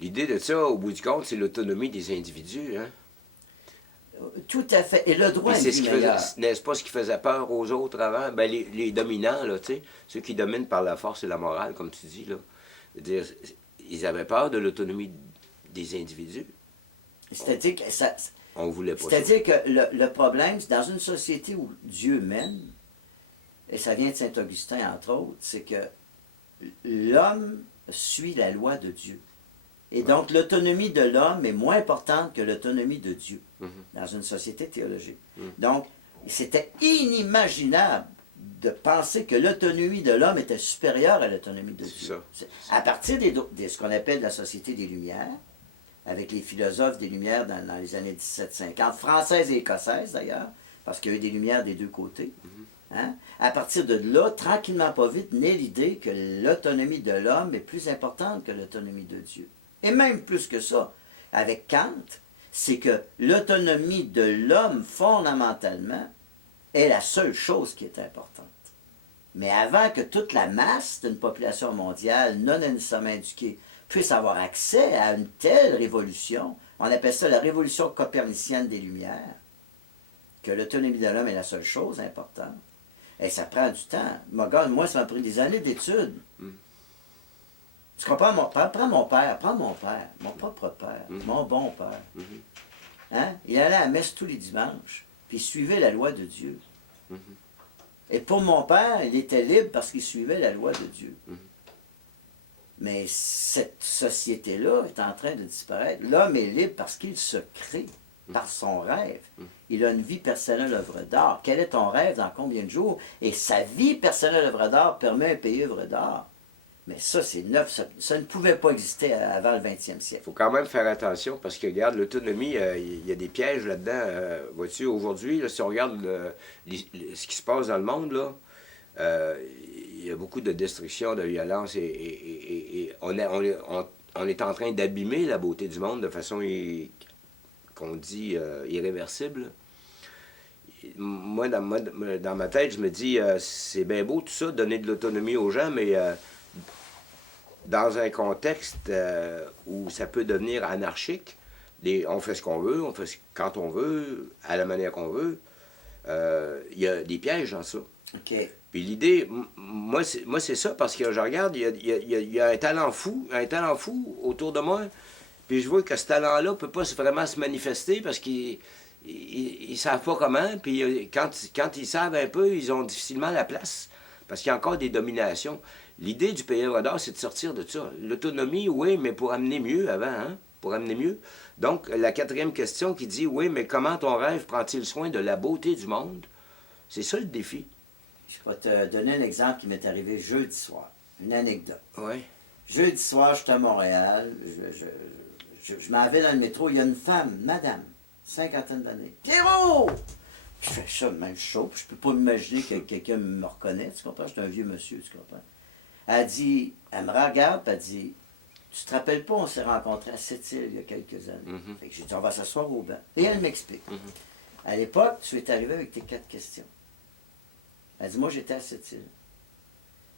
L'idée de ça, au bout du compte, c'est l'autonomie des individus. Hein? Tout à fait. Et le droit Puis à une c'est vie ce qui meilleure. faisait, n'est-ce pas ce qui faisait peur aux autres avant? Ben, les dominants, là, tu sais, ceux qui dominent par la force et la morale, comme tu dis, là. C'est-à-dire, ils avaient peur de l'autonomie des individus. C'est-à-dire que, On voulait pas ça. c'est-à-dire que le problème, c'est dans une société où Dieu mène, et ça vient de Saint-Augustin, entre autres, c'est que l'homme suit la loi de Dieu. Et donc, l'autonomie de l'homme est moins importante que l'autonomie de Dieu dans une société théologique. Donc, c'était inimaginable de penser que l'autonomie de l'homme était supérieure à l'autonomie de Dieu. Ça. À partir de ce qu'on appelle la société des Lumières, avec les philosophes des Lumières dans les années 1750, françaises et écossaises d'ailleurs, parce qu'il y a eu des Lumières des deux côtés. Hein? À partir de là, tranquillement pas vite, naît l'idée que l'autonomie de l'homme est plus importante que l'autonomie de Dieu. Et même plus que ça, avec Kant, c'est que l'autonomie de l'homme, fondamentalement, est la seule chose qui est importante. Mais avant que toute la masse d'une population mondiale non nécessairement éduquée puisse avoir accès à une telle révolution, on appelle ça la révolution copernicienne des Lumières, que l'autonomie de l'homme est la seule chose importante. Et ça prend du temps. Moi, ça m'a pris des années d'études. Tu comprends? Prends mon père, mon propre père, mon bon père. Hein? Il allait à la messe tous les dimanches, puis il suivait la loi de Dieu. Et pour mon père, il était libre parce qu'il suivait la loi de Dieu. Mais cette société-là est en train de disparaître. L'homme est libre parce qu'il se crée, par son rêve. Il a une vie personnelle œuvre d'art. Quel est ton rêve dans combien de jours? Et sa vie personnelle œuvre d'art permet un pays œuvre d'art. Mais ça, c'est neuf. Ça ne pouvait pas exister avant le 20e siècle. Il faut quand même faire attention parce que, regarde, l'autonomie, il y a des pièges là-dedans. Vois-tu, aujourd'hui, là, si on regarde ce qui se passe dans le monde, là, il y a beaucoup de destruction, de violence et on est en train d'abîmer la beauté du monde de façon qu'on dit irréversible. Moi, dans ma tête, je me dis, c'est bien beau tout ça, donner de l'autonomie aux gens, mais dans un contexte où ça peut devenir anarchique, on fait ce qu'on veut, on fait quand on veut, à la manière qu'on veut, il y a des pièges dans ça. OK. Puis l'idée, moi c'est ça, parce que je regarde, il y a un talent fou autour de moi, puis je vois que ce talent-là ne peut pas vraiment se manifester parce qu'ils ne savent pas comment, puis quand ils savent un peu, ils ont difficilement la place, parce qu'il y a encore des dominations. L'idée du pays œuvre d'art, c'est de sortir de ça. L'autonomie, oui, mais pour amener mieux avant, hein? Pour amener mieux. Donc, la quatrième question qui dit, oui, mais comment ton rêve prend-il soin de la beauté du monde? C'est ça le défi. Je vais te donner un exemple qui m'est arrivé jeudi soir. Une anecdote. Oui. Jeudi soir, j'étais à Montréal. Je m'en vais dans le métro. Il y a une femme, madame, cinquantaine d'années. Pierrot! Je fais ça, même chaud. Je peux pas m'imaginer que quelqu'un me reconnaît. Tu comprends? J'étais un vieux monsieur, tu comprends? Elle dit, elle me regarde, puis elle dit, tu te rappelles pas, on s'est rencontrés à Sept-Îles il y a quelques années. Fait que j'ai dit, on va s'asseoir au banc. Et elle m'explique. À l'époque, tu es arrivé avec tes 4 questions. Elle dit, moi, j'étais à Sept-Îles.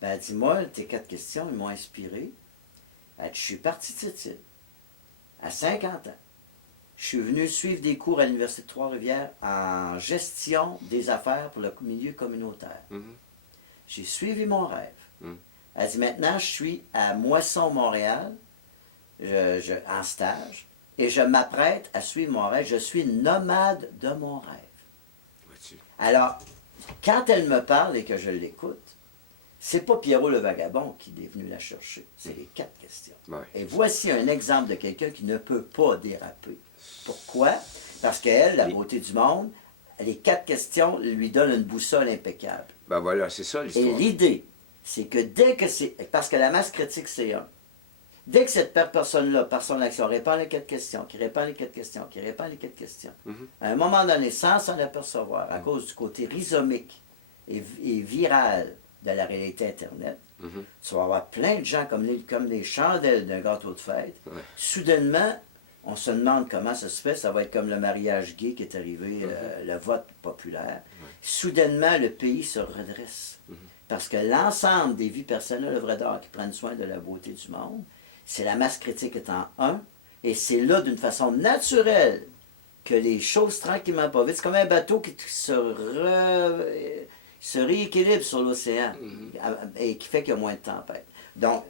Ben, elle dit, moi, tes 4 questions, ils m'ont inspiré. Elle dit, je suis parti de Sept-Îles à 50 ans. Je suis venu suivre des cours à l'Université de Trois-Rivières en gestion des affaires pour le milieu communautaire. J'ai suivi mon rêve. Elle dit, maintenant, je suis à Moisson, Montréal, en stage, et je m'apprête à suivre mon rêve. Je suis nomade de mon rêve. Vois-tu? Alors, quand elle me parle et que je l'écoute, c'est pas Pierrot le vagabond qui est venu la chercher. C'est les 4 questions. Ouais. Et voici un exemple de quelqu'un qui ne peut pas déraper. Pourquoi? Parce qu'elle, la beauté du monde, les 4 questions lui donnent une boussole impeccable. Ben voilà, c'est ça Et l'histoire. l'idée, c'est que dès que c'est... Parce que la masse critique, c'est un. Dès que cette personne-là, par son action, répond les 4 questions, qui répond les 4 questions, qui répond les 4 questions, à un moment donné, sans s'en apercevoir, à cause du côté rhizomique et viral de la réalité Internet, tu vas avoir plein de gens comme les chandelles d'un gâteau de fête. Ouais. Soudainement, on se demande comment ça se fait. Ça va être comme le mariage gay qui est arrivé, le vote populaire. Soudainement, le pays se redresse. Parce que l'ensemble des vies personnelles œuvres d'art qui prennent soin de la beauté du monde, c'est la masse critique étant 1, et c'est là, d'une façon naturelle, que les choses tranquillement pas vite, c'est comme un bateau qui se rééquilibre sur l'océan et qui fait qu'il y a moins de tempêtes. Donc,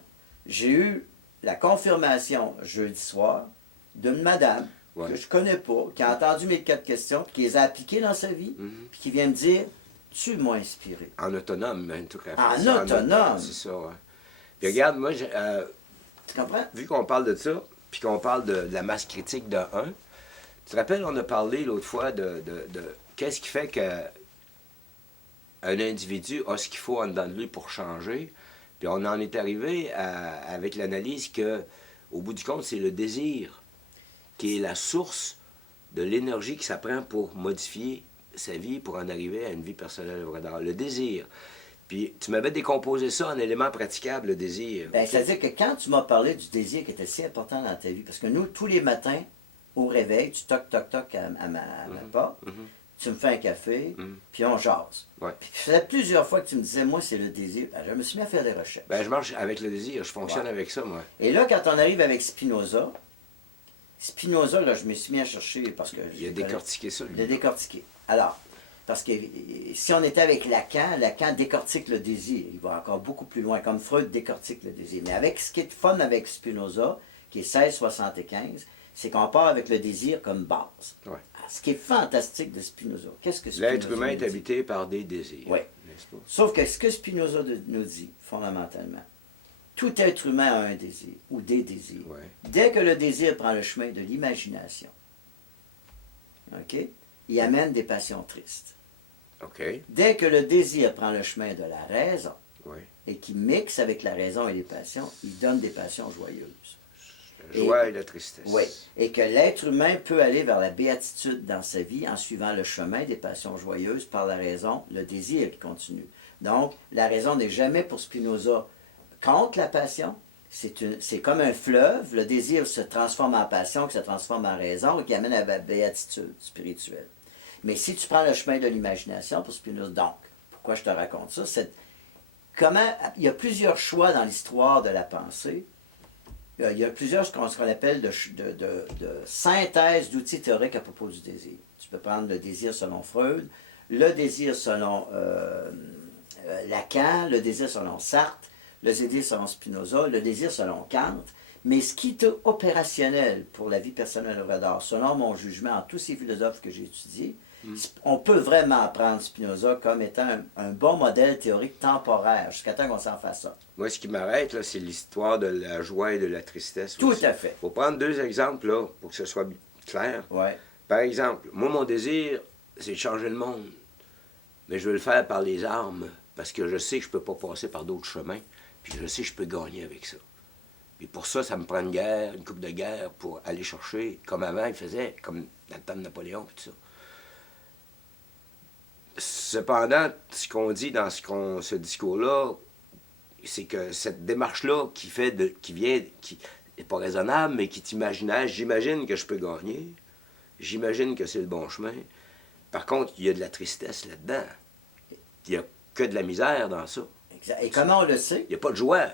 j'ai eu la confirmation jeudi soir d'une madame que je connais pas, qui a entendu mes 4 questions, puis qui les a appliquées dans sa vie, puis qui vient me dire « Tu m'as inspiré. » En autonome, en tout cas. En autonome. C'est ça, ouais. Puis regarde, moi, Tu comprends? vu qu'on parle de ça, puis qu'on parle de la masse critique de 1, tu te rappelles, on a parlé l'autre fois de qu'est-ce qui fait qu'un individu a ce qu'il faut en dedans de lui pour changer. Puis on en est arrivé avec l'analyse que, au bout du compte, c'est le désir qui est la source de l'énergie que ça prend pour modifier sa vie, pour en arriver à une vie personnelle vraie. Le désir. Puis tu m'avais décomposé ça en éléments praticables, le désir. Ben, c'est-à-dire que quand tu m'as parlé du désir qui était si important dans ta vie, parce que nous, tous les matins, au réveil, tu toques, toques, toques à ma porte, tu me fais un café, puis on jase. Ouais. Puis ça faisait plusieurs fois que tu me disais, moi, c'est le désir. Ben, je me suis mis à faire des recherches. Ben, je marche avec le désir, je fonctionne avec ça, moi. Et là, quand on arrive avec Spinoza, là, je me suis mis à chercher parce que... Il a décortiqué ça, Il a lui. décortiqué. Alors, parce que si on était avec Lacan décortique le désir. Il va encore beaucoup plus loin, comme Freud décortique le désir. Mais avec ce qui est fun avec Spinoza, qui est 1675, c'est qu'on part avec le désir comme base. Ouais. Ce qui est fantastique de Spinoza. Qu'est-ce que Spinoza L'être humain nous est dit? habité par des désirs. Oui. N'est-ce pas? Sauf que ce que Spinoza nous dit, fondamentalement, tout être humain a un désir, ou des désirs. Ouais. Dès que le désir prend le chemin de l'imagination, OK, il amène des passions tristes. OK. Dès que le désir prend le chemin de la raison, Ouais. et qui mixe avec la raison et les passions, il donne des passions joyeuses. La joie et la tristesse. Oui, et que l'être humain peut aller vers la béatitude dans sa vie en suivant le chemin des passions joyeuses par la raison, le désir qui continue. Donc, la raison n'est jamais pour Spinoza contre la passion. C'est comme un fleuve, le désir se transforme en passion, qui se transforme en raison, et qui amène à la béatitude spirituelle. Mais si tu prends le chemin de l'imagination pour Spinoza, donc, pourquoi je te raconte ça? Il y a plusieurs choix dans l'histoire de la pensée. Il y a plusieurs, ce qu'on appelle de synthèse d'outils théoriques à propos du désir. Tu peux prendre le désir selon Freud, le désir selon Lacan, le désir selon Sartre, le désir selon Spinoza, le désir selon Kant. Mais ce qui est opérationnel pour la vie personnelle œuvre d'art, selon mon jugement, en tous ces philosophes que j'ai étudiés, on peut vraiment prendre Spinoza comme étant un bon modèle théorique temporaire, jusqu'à temps qu'on s'en fasse ça. Moi, ce qui m'arrête, là, c'est l'histoire de la joie et de la tristesse. Tout aussi. à fait. Il faut prendre 2 exemples, là, pour que ce soit clair. Ouais. Par exemple, moi, mon désir, c'est de changer le monde. Mais je veux le faire par les armes, parce que je sais que je ne peux pas passer par d'autres chemins, puis je sais que je peux gagner avec ça. Puis pour ça, ça me prend une guerre, une coupe de guerre, pour aller chercher, comme avant, ils faisaient, comme dans le temps de Napoléon, puis tout ça. Cependant, ce qu'on dit dans ce discours-là, c'est que cette démarche-là qui n'est pas raisonnable, mais qui est imaginaire, j'imagine que je peux gagner, j'imagine que c'est le bon chemin. Par contre, il y a de la tristesse là-dedans. Il n'y a que de la misère dans ça. Exact. Et comment on le sait? Il n'y a pas de joie.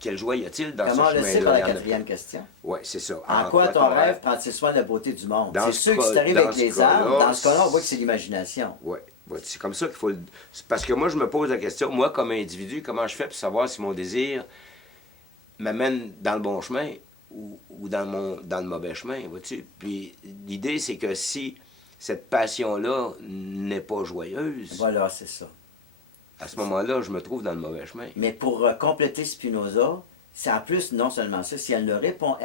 Quelle joie y a-t-il dans Comment on ce le chemin-là? sait par la Il y en a quatrième question? Oui, c'est ça. En quoi ton rêve prend-il soin de la beauté du monde? Dans C'est ce sûr que si tu arrives cas- avec dans ce les cas-là, armes, dans ce cas-là, on voit que c'est l'imagination. Oui, c'est comme ça qu'il faut le... C'est parce que moi, je me pose la question, moi, comme individu, comment je fais pour savoir si mon désir m'amène dans le bon chemin ou dans le mauvais chemin, vois-tu? Puis l'idée, c'est que si cette passion-là n'est pas joyeuse, Voilà, c'est ça. à ce moment-là, je me trouve dans le mauvais chemin. Mais pour compléter Spinoza, c'est en plus non seulement ça, si elle répond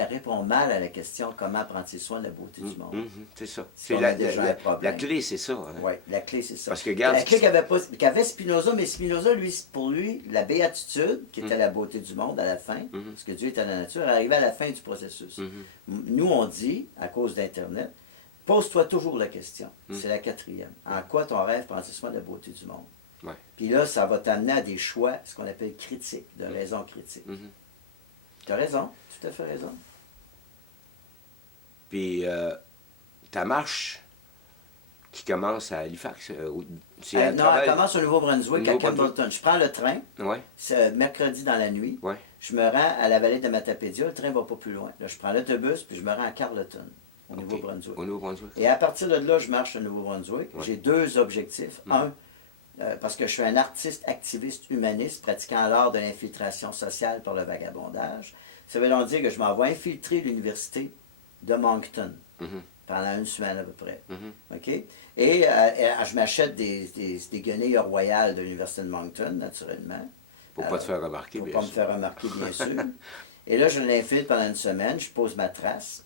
mal à la question comment prend-il soin de la beauté du monde. C'est ça. Si on a déjà un problème. La clé, c'est ça. Hein? Oui, la clé, c'est ça. Parce que, regarde, la clé qu'avait Spinoza, mais Spinoza, lui, pour lui, la béatitude, qui était la beauté du monde à la fin, parce que Dieu est à la nature, arrivait à la fin du processus. Nous, on dit, à cause d'Internet, pose-toi toujours la question. C'est la quatrième. En quoi ton rêve prend-il soin de la beauté du monde? Ouais. Puis là, ça va t'amener à des choix, ce qu'on appelle critiques, de raison critique. Tu as raison, tout à fait raison. Puis ta marche qui commence à Halifax. C'est Non, un elle travail. commence au Nouveau-Brunswick, à Nouveau-Brunswick. Campbellton. Je prends le train, Ouais, c'est mercredi dans la nuit. ouais. Je me rends à la vallée de Matapédia, le train va pas plus loin. Là, je prends l'autobus, puis je me rends à Carleton, au OK. Nouveau-Brunswick. Au Nouveau-Brunswick. Et à partir de là, je marche au Nouveau-Brunswick. Ouais. J'ai deux objectifs. Un, parce que je suis un artiste activiste humaniste pratiquant l'art de l'infiltration sociale par le vagabondage. Ça veut donc dire que je m'en vais infiltrer l'université de Moncton Mhm, pendant une semaine à peu près. mhm. OK? Et je m'achète des guenilles royales de l'université de Moncton, naturellement. Pour pas te faire remarquer, Pour bien pas me sûr. faire remarquer, bien sûr. Et là, je l'infiltre pendant une semaine, je pose ma trace,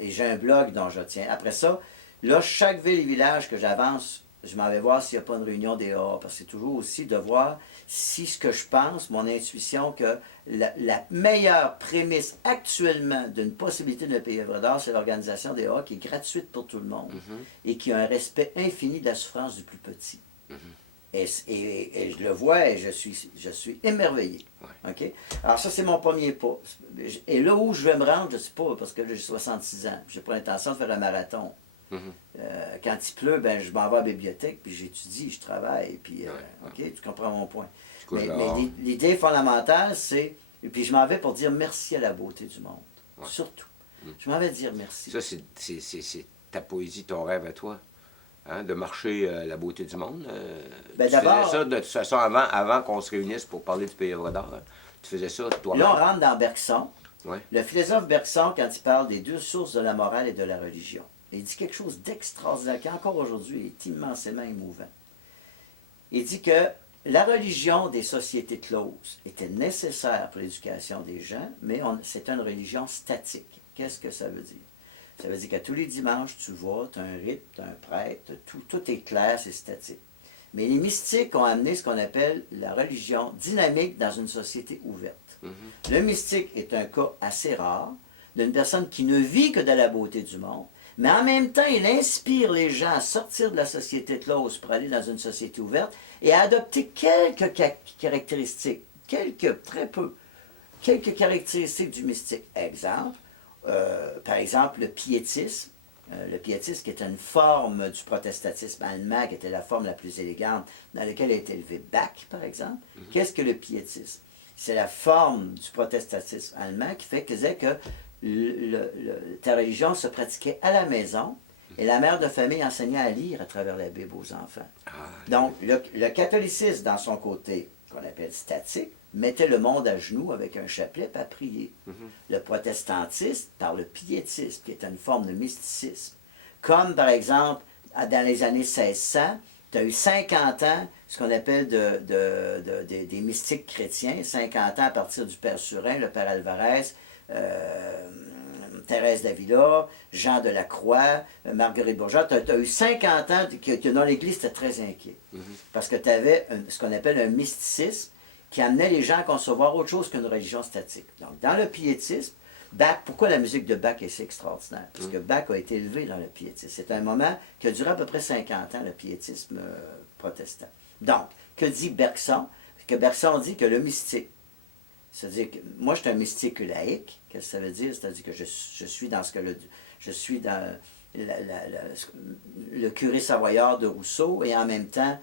et j'ai un blog dont je tiens. Après ça, là, chaque ville et village que j'avance, je m'en vais voir s'il n'y a pas une réunion des A. Parce que c'est toujours aussi de voir si ce que je pense, mon intuition, que la meilleure prémisse actuellement d'une possibilité de payer œuvre d'art, c'est l'organisation des A qui est gratuite pour tout le monde et qui a un respect infini de la souffrance du plus petit. Et je le vois et je suis émerveillé. Ouais. OK? Alors ça, c'est mon premier pas. Et là où je vais me rendre, je ne sais pas, parce que là, j'ai 66 ans. Je n'ai pas l'intention de faire un marathon. Mhm. Quand il pleut, ben, je m'en vais à la bibliothèque, puis j'étudie, je travaille, puis, Ouais, OK, tu comprends mon point. Tu couches Mais dehors. l'idée fondamentale, c'est, et puis je m'en vais pour dire merci à la beauté du monde, Ouais. surtout. Je m'en vais dire merci. Ça, c'est ta poésie, ton rêve à toi. Hein, de marcher la beauté du monde. Ben, Tu faisais d'abord- ça de toute façon avant qu'on se réunisse pour parler du pays œuvre d'art. Hein. Tu faisais ça toi-même. Là, on rentre dans Bergson. Ouais. Le philosophe Bergson, quand il parle des deux sources de la morale et de la religion, il dit quelque chose d'extraordinaire qui, encore aujourd'hui, est immensément émouvant. Il dit que la religion des sociétés closes était nécessaire pour l'éducation des gens, mais c'est une religion statique. Qu'est-ce que ça veut dire? Ça veut dire que tous les dimanches, tu vas, tu as un rite, tu as un prêtre, tout est clair, c'est statique. Mais les mystiques ont amené ce qu'on appelle la religion dynamique dans une société ouverte. Le mystique est un cas assez rare d'une personne qui ne vit que de la beauté du monde, mais en même temps, il inspire les gens à sortir de la société close pour aller dans une société ouverte et à adopter quelques caractéristiques, très peu, quelques caractéristiques du mystique. Exemple, par exemple, le piétisme. Le piétisme qui est une forme du protestantisme allemand, qui était la forme la plus élégante, dans laquelle a été élevé Bach, par exemple. Qu'est-ce que le piétisme? C'est la forme du protestantisme allemand qui fait que ta religion se pratiquait à la maison et la mère de famille enseignait à lire à travers la Bible aux enfants. Donc, le catholicisme, dans son côté qu'on appelle statique, mettait le monde à genoux avec un chapelet à prier. Le protestantisme, par le piétisme, qui est une forme de mysticisme. Comme, par exemple, dans les années 1600, tu as eu 50 ans, ce qu'on appelle des mystiques chrétiens, 50 ans à partir du Père Surin, le Père Alvarez, Thérèse d'Avila, Jean de la Croix, Marguerite Bourgeois. Tu as eu 50 ans que dans l'Église, tu très inquiet. Parce que tu avais ce qu'on appelle un mysticisme qui amenait les gens à concevoir autre chose qu'une religion statique. Donc, dans le piétisme, Bach, pourquoi la musique de Bach est si extraordinaire? Parce que Bach a été élevé dans le piétisme. C'est un moment qui a duré à peu près 50 ans, le piétisme protestant. Donc, que dit Bergson? Que Bergson dit que le mystique, c'est-à-dire que moi, je suis un mystique laïque. Qu'est-ce que ça veut dire? C'est-à-dire que je suis dans ce que je suis dans le curé savoyard de Rousseau et en même temps,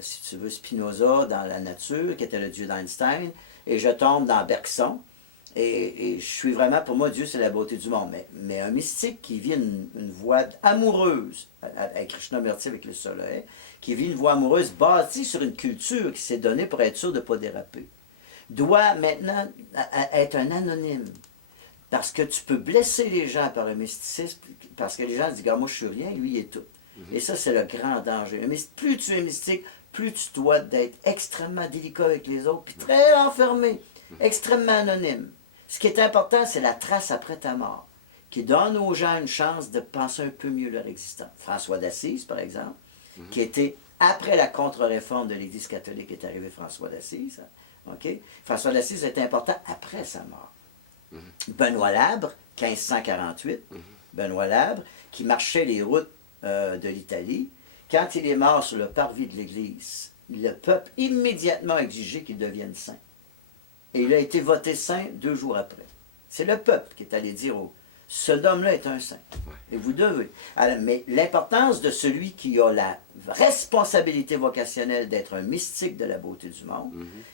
si tu veux, Spinoza dans la nature, qui était le dieu d'Einstein, et je tombe dans Bergson. Et je suis vraiment, pour moi, Dieu, c'est la beauté du monde. Mais un mystique qui vit une voie amoureuse, avec Krishnamurti, avec le soleil, qui vit une voie amoureuse bâtie sur une culture qui s'est donnée pour être sûr de ne pas déraper, doit maintenant être un anonyme. Parce que tu peux blesser les gens par le mysticisme, parce que les gens disent, moi, je suis rien, lui, il est tout. Et ça, c'est le grand danger. Mais plus tu es mystique, plus tu dois être extrêmement délicat avec les autres, puis très enfermé, extrêmement anonyme. Ce qui est important, c'est la trace après ta mort, qui donne aux gens une chance de penser un peu mieux leur existence. François d'Assise, par exemple, qui était, après la contre-réforme de l'Église catholique, est arrivé François d'Assise. Okay? François d'Assise est important après sa mort. Benoît Labre, 1548, Benoît Labre, qui marchait les routes de l'Italie, quand il est mort sur le parvis de l'Église, le peuple immédiatement a exigé qu'il devienne saint. Et il a été voté saint 2 jours après. C'est le peuple qui est allé dire cet homme-là est un saint. Et vous devez. Alors, mais l'importance de celui qui a la responsabilité vocationnelle d'être un mystique de la beauté du monde,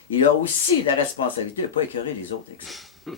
il a aussi la responsabilité de ne pas écœurer les autres avec ça.